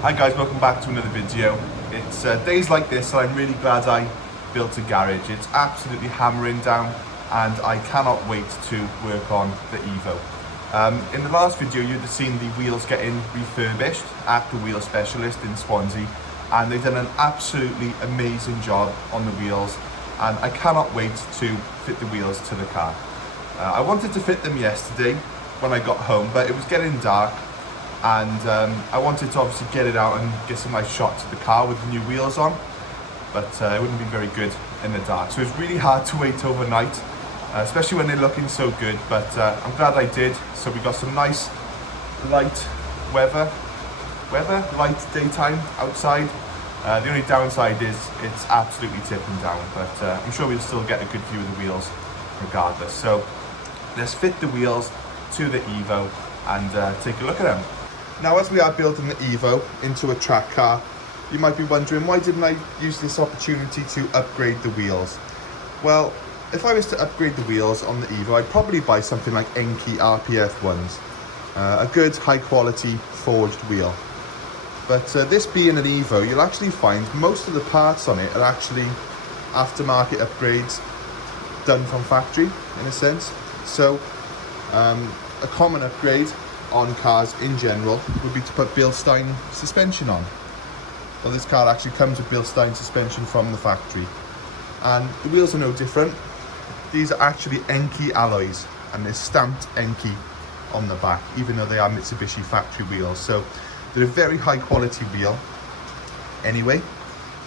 Hi guys, welcome back to another video. It's days like this that I'm really glad I built a garage. It's absolutely hammering down and I cannot wait to work on the Evo. In the last video you'd have seen the wheels getting refurbished at the wheel specialist in Swansea, and they've done an absolutely amazing job on the wheels, and I cannot wait to fit the wheels to the car. I wanted to fit them yesterday when I got home, but it was getting dark, and I wanted to obviously get it out and get some nice shots of the car with the new wheels on, but it wouldn't be very good in the dark. So it was really hard to wait overnight, especially when they're looking so good, but I'm glad I did. So we got some nice light light daytime outside. The only downside is it's absolutely tipping down, but I'm sure we'll still get a good view of the wheels regardless. So let's fit the wheels to the Evo and take a look at them. Now, as we are building the Evo into a track car, you might be wondering, why didn't I use this opportunity to upgrade the wheels? Well, if I was to upgrade the wheels on the Evo, I'd probably buy something like Enkei RPF ones, a good high quality forged wheel. But this being an Evo, you'll actually find most of the parts on it are actually aftermarket upgrades done from factory, in a sense. So a common upgrade on cars in general would be to put Bilstein suspension on. Well, this car actually comes with Bilstein suspension from the factory, and the wheels are no different. These are actually Enkei alloys, and they're stamped Enkei on the back, even though they are Mitsubishi factory wheels. So they're a very high quality wheel anyway,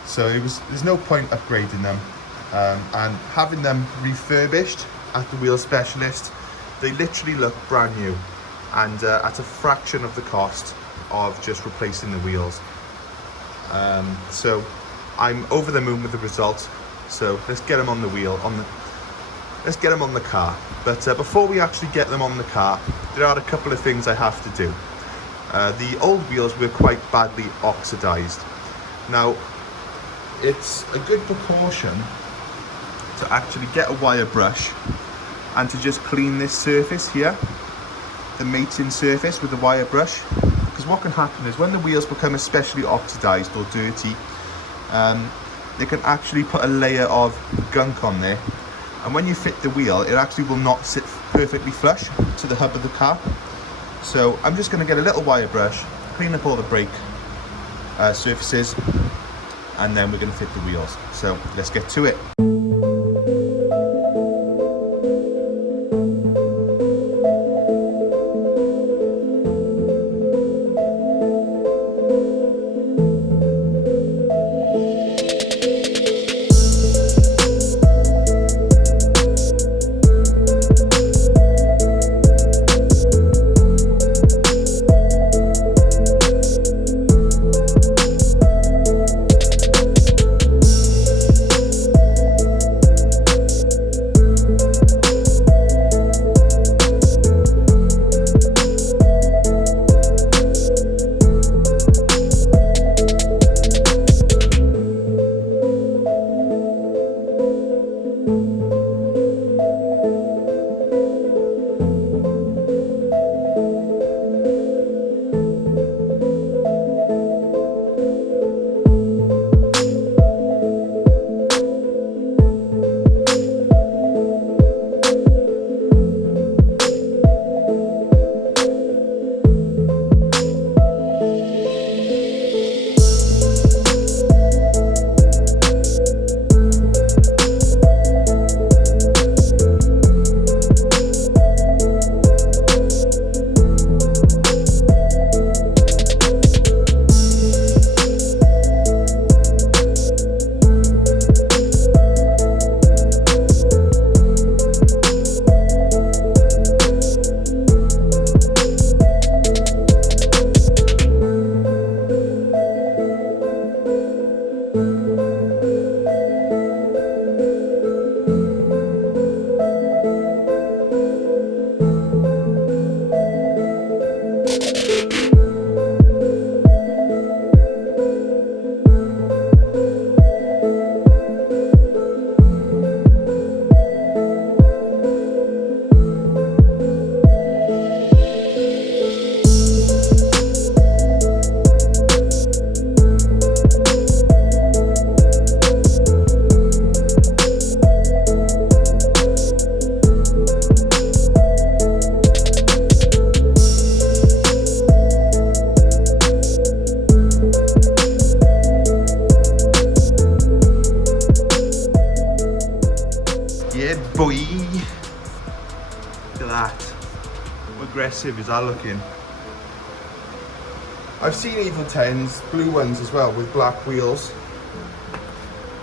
so there's no point upgrading them, and having them refurbished at the wheel specialist, they literally look brand new, and at a fraction of the cost of just replacing the wheels. So I'm over the moon with the result. So let's get them on the wheel, let's get them on the car. But before we actually get them on the car, there are a couple of things I have to do. The old wheels were quite badly oxidized. Now, it's a good precaution to actually get a wire brush and to just clean this surface here, the mating surface, with the wire brush, because what can happen is when the wheels become especially oxidized or dirty, they can actually put a layer of gunk on there, and when you fit the wheel, it actually will not sit perfectly flush to the hub of the car. So I'm just going to get a little wire brush, clean up all the brake surfaces, and then we're going to fit the wheels. So let's get to it. How aggressive is that looking? I've seen Evo 10s, blue ones as well, with black wheels,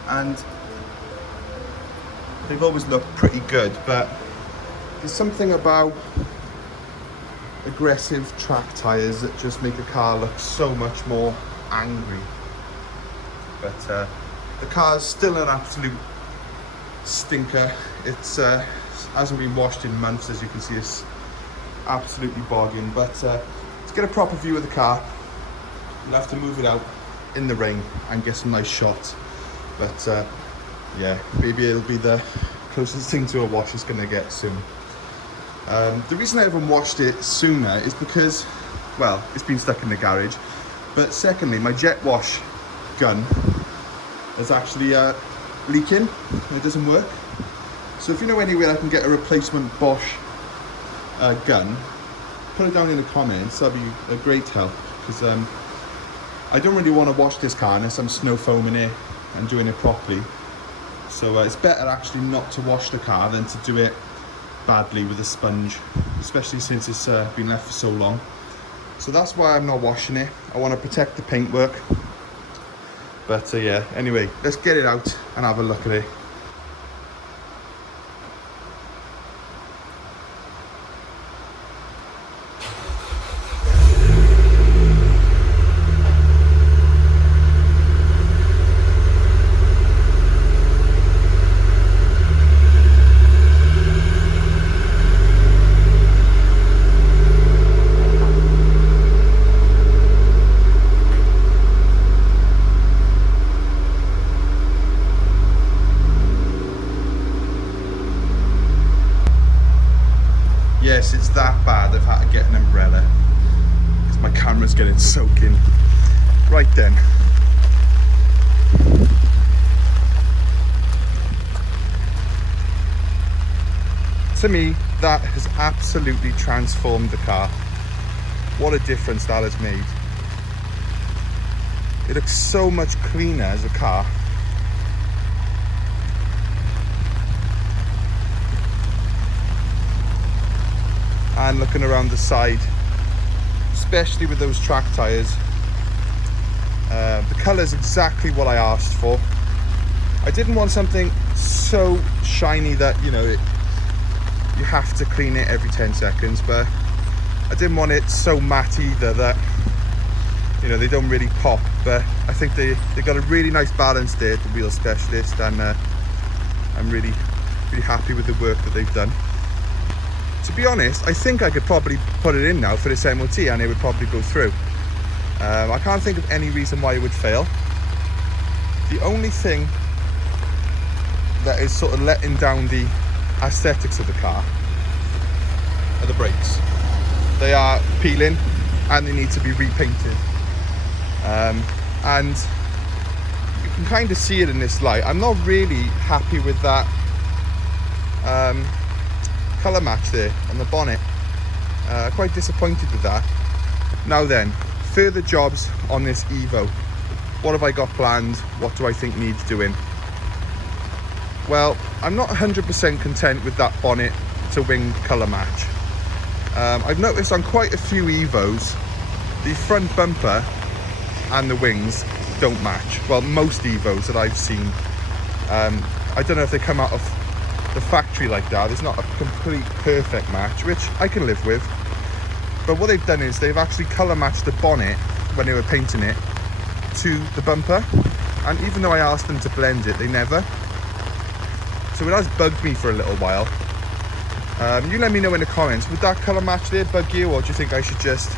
and they've always looked pretty good, but there's something about aggressive track tyres that just make a car look so much more angry. But the car's still an absolute stinker. It's hasn't been washed in months, as you can see. It's absolutely bogging. But to get a proper view of the car, you'll have to move it out in the rain and get some nice shots. But yeah, maybe it'll be the closest thing to a wash it's gonna get soon. The reason I haven't washed it sooner is because, well, it's been stuck in the garage. But secondly, my jet wash gun is actually leaking and it doesn't work. So if you know anywhere I can get a replacement Bosch gun, put it down in the comments. That'd be a great help, because I don't really want to wash this car unless I'm snow foaming it and doing it properly. So it's better actually not to wash the car than to do it badly with a sponge, especially since it's been left for so long. So that's why I'm not washing it. I want to protect the paintwork. But yeah, anyway, let's get it out and have a look at it. Yes, it's that bad. I've had to get an umbrella because my camera's getting soaking. Right then. To me, that has absolutely transformed the car. What a difference that has made. It looks so much cleaner as a car. And looking around the side, especially with those track tyres, the colour is exactly what I asked for. I didn't want something so shiny that, you know, you have to clean it every 10 seconds, but I didn't want it so matte either that, you know, they don't really pop. But I think they got a really nice balance there, the wheel specialist, and I'm really happy with the work that they've done. To be honest, I think I could probably put it in now for this MOT and it would probably go through. I can't think of any reason why it would fail. The only thing that is sort of letting down the aesthetics of the car are the brakes. They are peeling and they need to be repainted. And you can kind of see it in this light. I'm not really happy with that colour match there on the bonnet. Quite disappointed with that. Now then, further jobs on this Evo. What have I got planned? What do I think needs doing? Well, I'm not 100% content with that bonnet to wing colour match. I've noticed on quite a few Evos, the front bumper and the wings don't match. Well, most Evos that I've seen. I don't know if they come out of the factory like that. There's not a complete perfect match, which I can live with. But what they've done is they've actually colour matched the bonnet when they were painting it to the bumper. And even though I asked them to blend it, they never. So it has bugged me for a little while. You let me know in the comments, would that colour match there bug you, or do you think I should just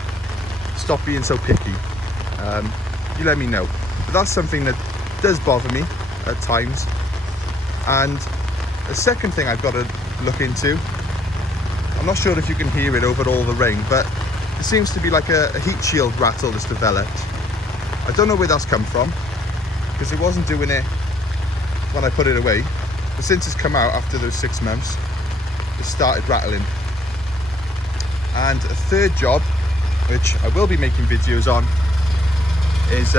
stop being so picky? You let me know. But that's something that does bother me at times. And the second thing I've got to look into, I'm not sure if you can hear it over all the rain, but there seems to be like a heat shield rattle that's developed. I don't know where that's come from, because it wasn't doing it when I put it away. But since it's come out after those 6 months, it started rattling. And a third job, which I will be making videos on, is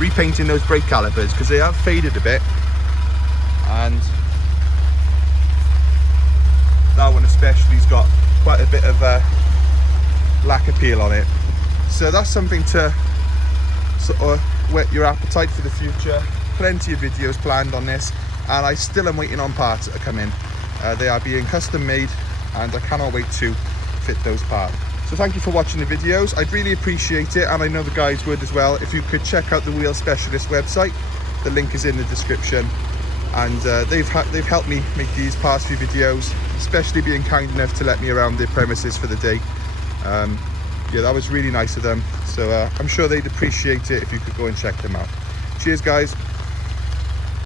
repainting those brake calipers, because they have faded a bit. And that one especially has got quite a bit of lack appeal on it. So that's something to sort of whet your appetite for the future. Plenty of videos planned on this, and I still am waiting on parts that are coming. They are being custom made, and I cannot wait to fit those parts. So thank you for watching the videos. I'd really appreciate it, and I know the guys would as well, if you could check out the Wheel Specialist website. The link is in the description, and they've helped me make these past few videos, especially being kind enough to let me around their premises for the day. Yeah, that was really nice of them. So I'm sure they'd appreciate it if you could go and check them out. Cheers, guys.